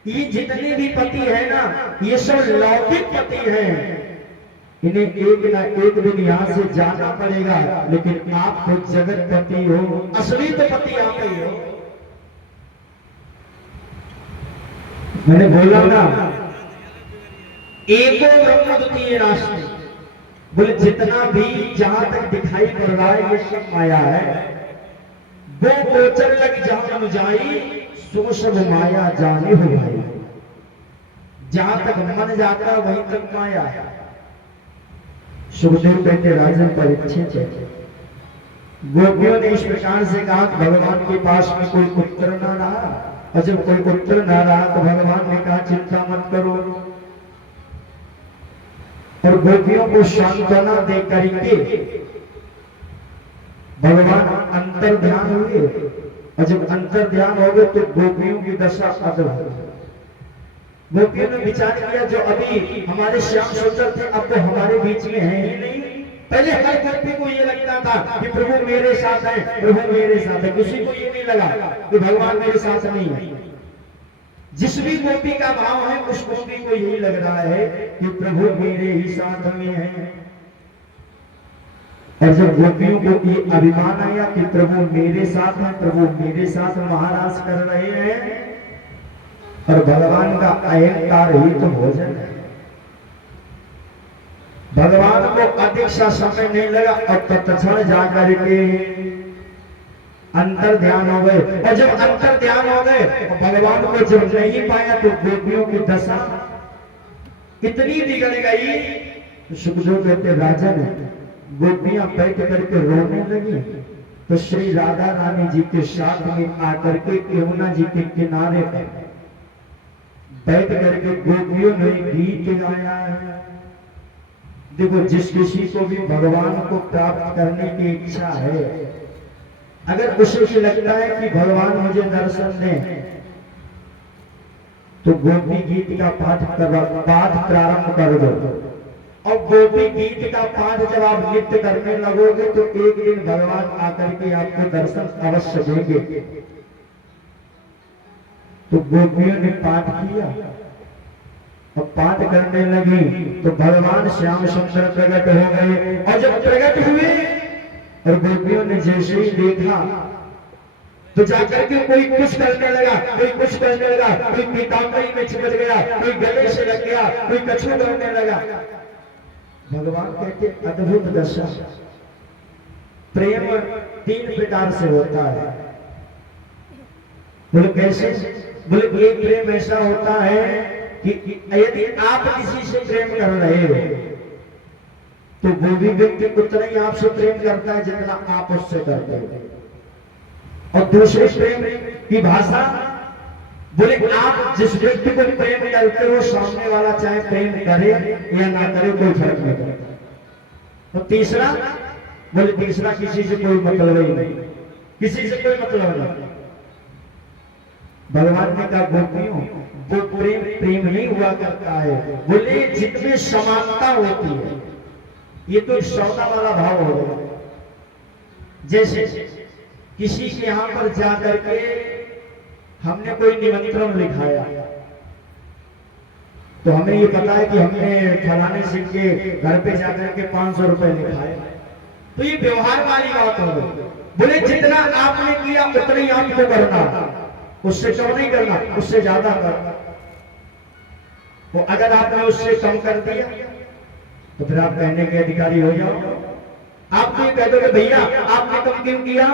ये जितने भी पति है ना ये सब लौकिक पति हैं, इन्हें एक ना एक दिन यहाँ से जाना पड़ेगा, लेकिन आप तो जगत पति हो, असली तो पति आप ही हो। मैंने बोला ना एको ब्रह्म द्वितीय नास्ति, बोले जितना भी जहां तक दिखाई पड़ रहा है ये सब माया है, वो गोचर लग जहां जाई सो सब माया जाने हो भाई, जहां तक मन जाता वहीं तक माया है। सुखदेव कहते राजन परीक्षित है, गोपियों ने इस प्रकार से कहा भगवान के पास में कोई उत्तर ना रहा, और जब कोई उत्तर ना रहा तो भगवान ने कहा चिंता मत करो, और गोपियों को सांत्वना दे करके भगवान अंतर ध्यान हुए, और जब अंतर ध्यान हो गए तो गोपियों की दशा अदर हो गई। गोपियों ने विचार किया जो अभी हमारे श्याम सुंदर थे अब तो हमारे बीच में है ही नहीं। पहले हर गोपी को ये लगता था कि प्रभु मेरे साथ है, प्रभु मेरे साथ है, किसी को ये नहीं लगा कि भगवान मेरे साथ नहीं है। जिस भी गोपी का भाव है उस गोपी को यही लग रहा है कि प्रभु मेरे ही साथ में है। और जब गोपियों को ये अभिमान आया कि प्रभु मेरे साथ है, प्रभु मेरे साथ महाराज कर रहे हैं, और भगवान का अहंकार ही तो भोजन है, भगवान को अधिक सा समय नहीं लगा और तत्क्षण जाकर के अंतर ध्यान हो गए। और जब अंतर ध्यान हो गए तो भगवान को जब नहीं पाया तो गोपियों की दशा इतनी बिगड़ गई। तो सुखदेव कहते राजन गोपियां बैठ करके रोने लगी, तो श्री राधा रानी जी के साथ में आकर के यमुना जी के किनारे पर बैठ करके गोपियों ने गीत गाया है। देखो जिस किसी को भी भगवान को प्राप्त करने की इच्छा है, अगर उसे ये लगता है कि भगवान मुझे दर्शन दें, तो गोपी गीत का पाठ प्रारंभ कर दो। और गोपी गीत का पाठ जब आप नित्य करने लगोगे तो एक दिन भगवान आकर के आपको दर्शन अवश्य देंगे। तो गोपियों ने पाठ किया और पाठ करने लगी तो भगवान श्याम सुंदर प्रकट हो गए। और जब प्रकट हुए और गोपियों ने जैसे ही देखा तो जाकर के कोई कुछ करने लगा, कोई कुछ करने लगा, कोई पीताम्बरी में चिपक गया, कोई गले से लग गया, कोई कछू करने लगा। भगवान कहते अद्भुत दशा। प्रेम 3 प्रकार से होता है। बोले कैसे? बोले एक प्रेम ऐसा होता है कि यदि आप किसी से प्रेम कर रहे हो तो वो भी व्यक्ति उतना ही आपसे प्रेम करता है जितना आप उससे करते हो। और दूसरे प्रेम की भाषा, बोले आप जिस व्यक्ति को प्रेम करते हो सामने वाला चाहे प्रेम करे या ना करे कोई फर्क नहीं पड़ता। और तीसरा, बोले तीसरा किसी से कोई मतलब ही नहीं, किसी से कोई मतलब नहीं। भगवान ने कहा गोपियों वो प्रेम प्रेम नहीं हुआ करता है, बोले जितनी समानता होती है। ये तो सौदा वाला भाव हो गया। जैसे किसी के यहां पर जाकर के हमने कोई निमंत्रण लिखाया, तो हमें ये पता है कि हमने फलाने सिंह के घर पे जाकर के 500 रुपए लिखाए, तो ये व्यवहार वाली बात हो गई। बोले जितना आपने किया उतना ही आपको करना, उससे कम नहीं करना, उससे ज्यादा करना। तो अगर आपने उससे कम कर दिया तो फिर आप कहने के अधिकारी हो जाओ। आप तो ये कह दोगे भैया आपने कम क्यों किया।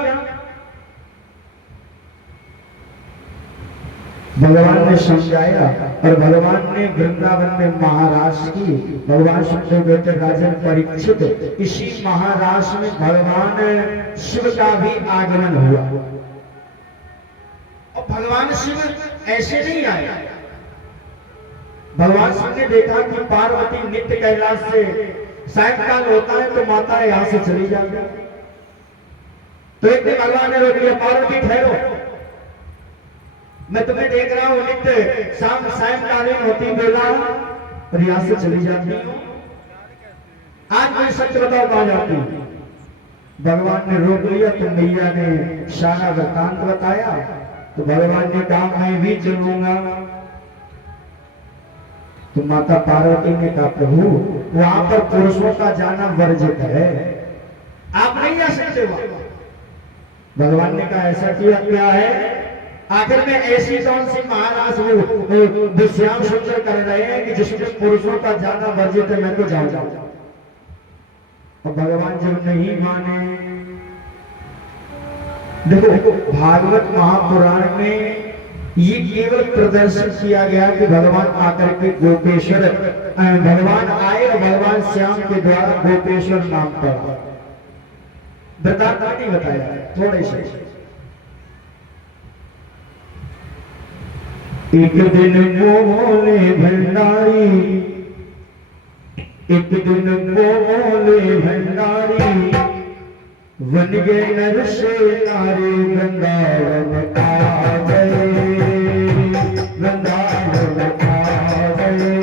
भगवान ने समझाया और भगवान ने वृंदावन में महाराज की, भगवान सुखदेव बेटे राजन परीक्षित, इसी महाराज में भगवान शिव का भी आगमन हुआ। और भगवान शिव ऐसे नहीं आए। भगवान शिव ने देखा कि पार्वती नित्य कैलाश से सायंकाल होता है तो माता यहां से चली जाती है, तो एक दिन भगवान ने रोक लिया, पार्वती ठहरो, मैं तुम्हें देख रहा हूं नित्य शाम सायंकालीन होती बेला और यहां से चली जाती हूं, आज मुझे सत्य बताओ कहां जाती हूं। भगवान ने रोक लिया तो मैया ने सारा वृतांत बताया। तो भगवान ने कहा मैं भी चलूंगा। तो माता पार्वती ने कहा प्रभु वहां पर पुरुषों का जाना वर्जित है, आप नहीं जा सकते वहां। भगवान ने कहा ऐसा किया क्या है, आखिर में ऐसी कौन सी महाराज वो श्याम सुंदर कर रहे हैं कि जिसमें पुरुषों का जाना वर्जित है, मैं तो जाऊं। और भगवान जब नहीं माने, देखो भागवत महापुराण में ये केवल प्रदर्शन किया गया कि भगवान आकर के गोपेश्वर, भगवान आए और भगवान श्याम के द्वारा गोपेश्वर नाम पड़ा। वृतांत नहीं बताया, थोड़े से। एक दिन बोले भंडारी, एक दिन बोले भंडारी, वन गे नर से नारे वृंदावन आ गए, वृंदावन आ गए।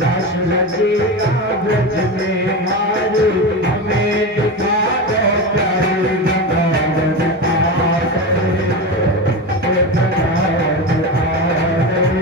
रास रचेगा ब्रज में मारे हमें दिखा दो प्यारे वृंदावन आ गए, वृंदावन आ गए।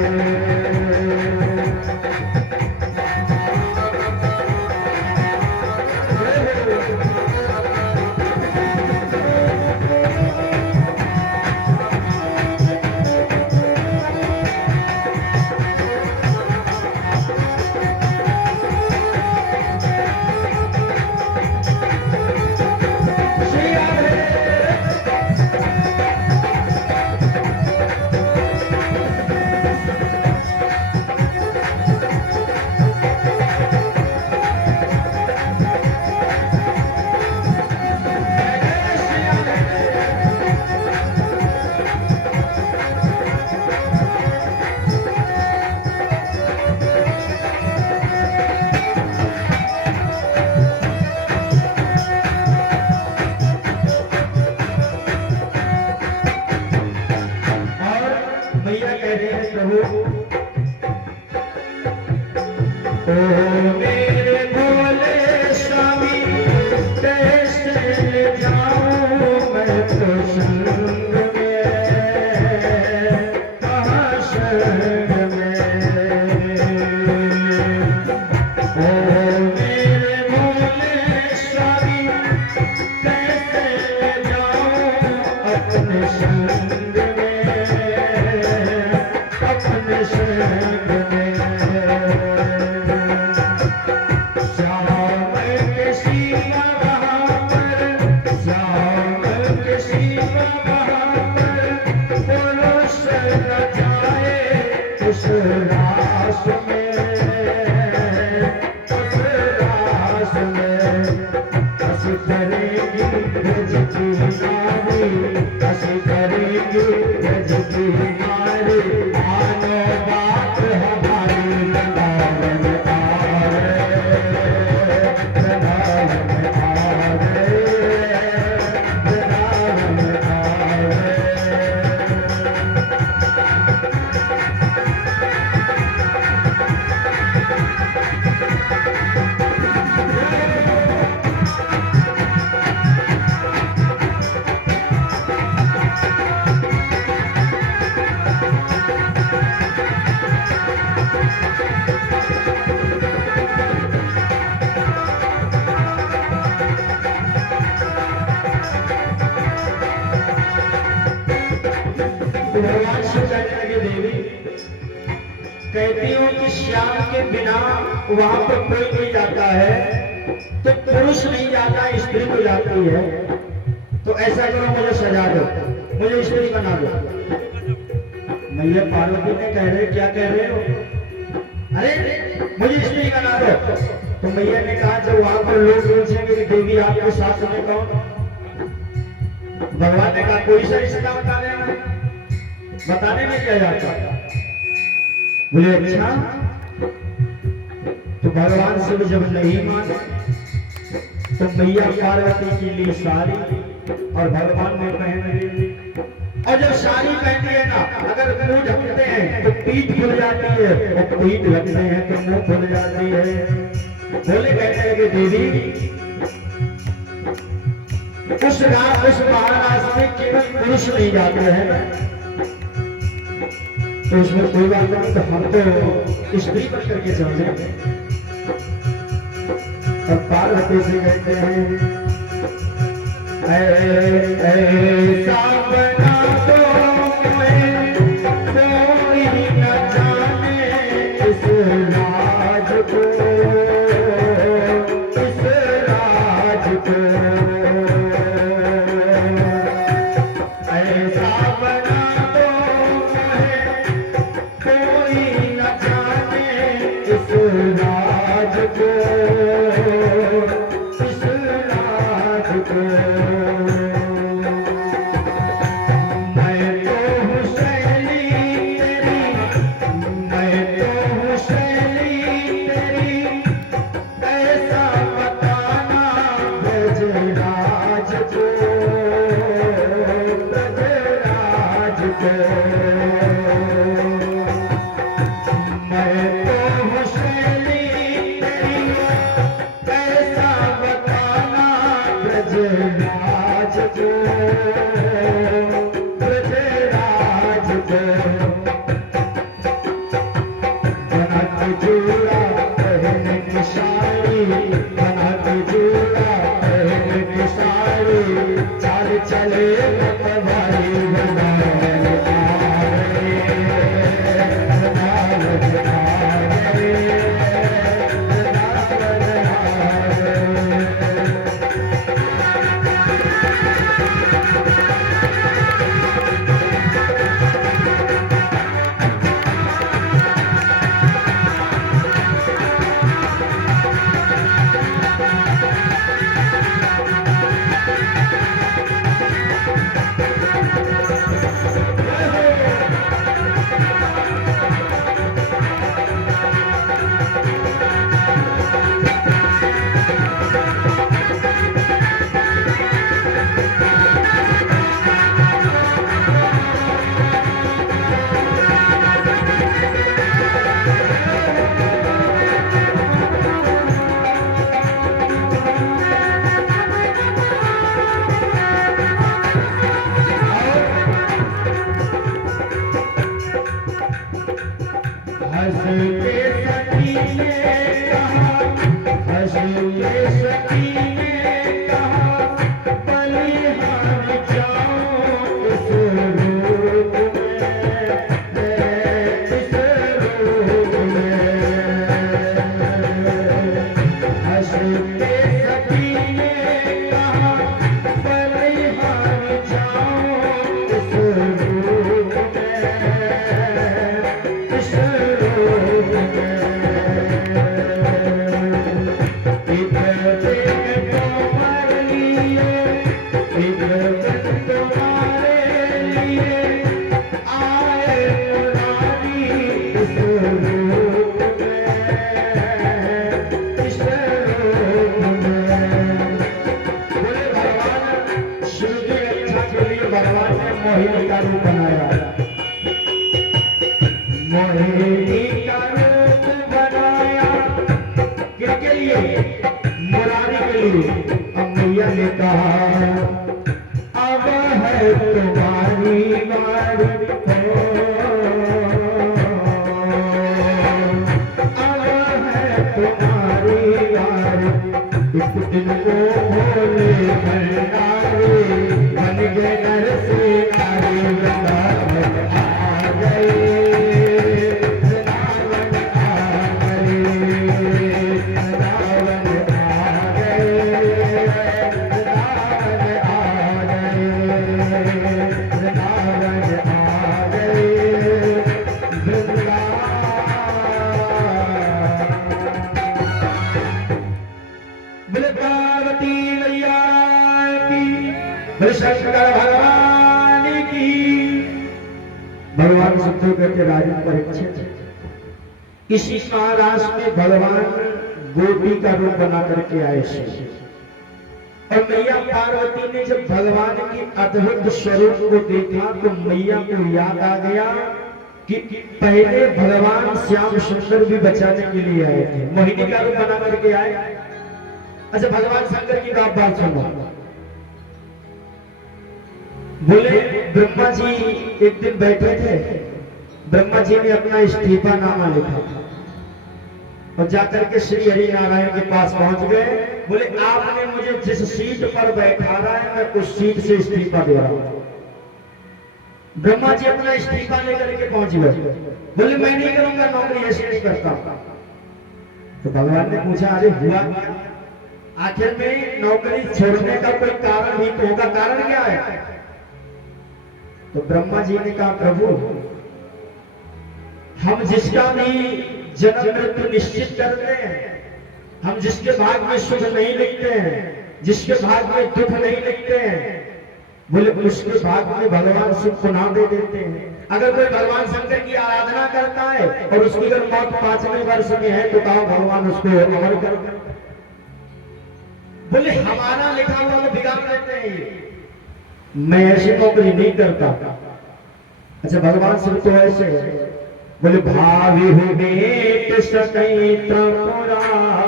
मैया कह रहे हैं प्रभु, ओ मेरे भोले स्वामी कैसे ले जाऊं मैं तो संग में, कहाँ संग में। ओ मेरे भोले स्वामी कैसे ले जाऊं अपने संग कहती हूँ कि श्याम के बिना वहां पर कोई नहीं जाता है, तो पुरुष नहीं जाता, स्त्री तो जाती है। तो ऐसा करो, मुझे सजा दो, मुझे स्त्री बना दो। मैया पार्वती ने कह रहे, क्या कह रहे हो? अरे मुझे स्त्री बना दो। तो मैया ने कहा, जब वहां पर लोग पूछेंगे कि देवी आपके साथ में कौन? भगवान ने कहा, कोई सा रिश्ता बता देना। बताने में क्या जाता? बोले अच्छा। तो भगवान शिव जब नहीं माने तो मैया पार्वती के लिए साड़ी और भगवान ने पहन ली। और जब साड़ी पहनती है ना, अगर मुंह ढकते हैं तो पीठ खुल जाती है, और पीठ ढकते हैं तो मुंह खुल जाती है। बोले कहने लगे, दीदी उस महाराज में केवल पुरुष नहीं जाते हैं, तो उसमें कोई बात नहीं, तो हम तो स्त्री बन करके चलते। और पार्वती से कहते हैं, ऐसा बना दो कोई न जाने इस राज को, इस राज को। ऐसा बना दो कोई न जाने इस राज को, इस राज को। को ब्रजराज को बनत जोड़ा पहने की साड़ी बनत जोड़ा पहने की साड़ी चाल चले मतवारी बनाए मोहिनी का रूप बनाया, मोहिनी का रूप बनाया किसके लिए? मुरारी के लिए। अब मैया ने कहा अब है तुम्हारी बारी, अब है तुम्हारी बारी, इस दिन को भोले भंडारी बन गए घर से नारी, वृंदावन आ गए, वृंदावन आ गए, वृंदावन आ गए, वृंदावन आ गए, वृंदावन आ गए, वृंदावती मैया की, शंकर भगवान की। भगवान सब करके राजा परीक्षित इसी महाराष्ट्र में भगवान गोपी का रूप बना करके आए थे, और मैया पार्वती ने जब भगवान के अद्भुत स्वरूप को देखा तो मैया को याद आ गया कि पहले भगवान श्याम सुंदर भी बचाने के लिए आए थे, मोहिनी का रूप बना करके आए। अच्छा, भगवान शंकर की बात सुनो। बोले ब्रह्मा जी एक दिन बैठे थे, ब्रह्मा जी ने अपना इस्तीफा नामा लिखा और जाकर के श्री हरि नारायण के पास पहुंच गए। बोले आपने मुझे जिस सीट पर बैठाना है मैं उस सीट से इस्तीफा दे रहा हूं। ब्रह्मा जी अपना इस्तीफा लेकर के पहुंच गए। बोले मैं नहीं करूंगा नौकरी, ऐसे नहीं करता। तो भगवान ने पूछा अरे हुआ क्या? आखिर में नौकरी छोड़ने का कोई कारण ही तो होगा, कारण क्या है? तो ब्रह्मा जी ने कहा प्रभु हम जिसका भी जन्म मृत्यु निश्चित करते हैं, हम जिसके भाग में सुख नहीं लिखते हैं, जिसके भाग में दुख नहीं लिखते हैं, बोले उसके भाग में भगवान सुख को ना दे देते हैं। अगर कोई भगवान शंकर की आराधना करता है और उसकी अगर मौत 5वें वर्ष में है तो कहा भगवान उसको अमर कर। बोले हमारा लिखा हुआ तो बिगाड़ देते हैं, मैं ऐसी नौकरी नहीं करता। अच्छा, भगवान शिव तो ऐसे बोले भावी हो बेट सकई त्रिपुरारी।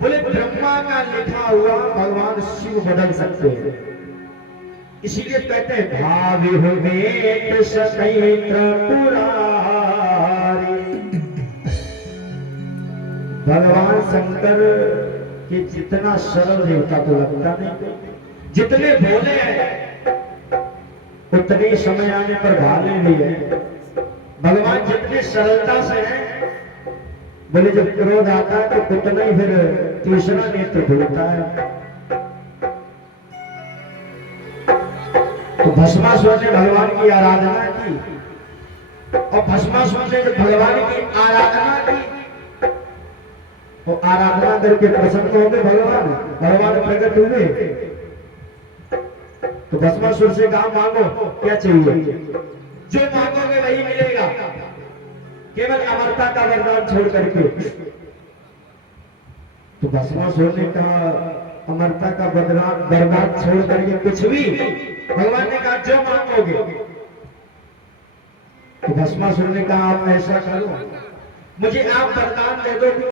बोले ब्रह्मा का लिखा हुआ भगवान शिव बदल सकते हैं। इसीलिए कहते हैं भावी हो वेद सतैत्र पुरारी। भगवान शंकर के जितना सरल देवता को लगता नहीं, जितने भोले हैं उतने समय आने पर भाले भी है। भगवान जितने सरलता से हैं, बोले जब क्रोध आता है तो उतना ही फिर तीसरा नेत्र खुलता है। तो भस्मासुर ने भगवान की आराधना की, और भस्मासुर ने जब भगवान की आराधना की तो आराधना करके प्रसन्न हो गए भगवान, भगवान प्रकट हुए। तो भस्मासुर से कहा मांगो क्या चाहिए, जो मांगोगे वही मिलेगा, केवल अमरता का वरदान छोड़ करके। तो भस्मासुर ने कहा अमरता का वरदान छोड़ करके कुछ भी। भगवान ने कहा जो मांगोगे। तो भस्मासुर ने कहा आप ऐसा करो, मुझे आप वरदान दे दो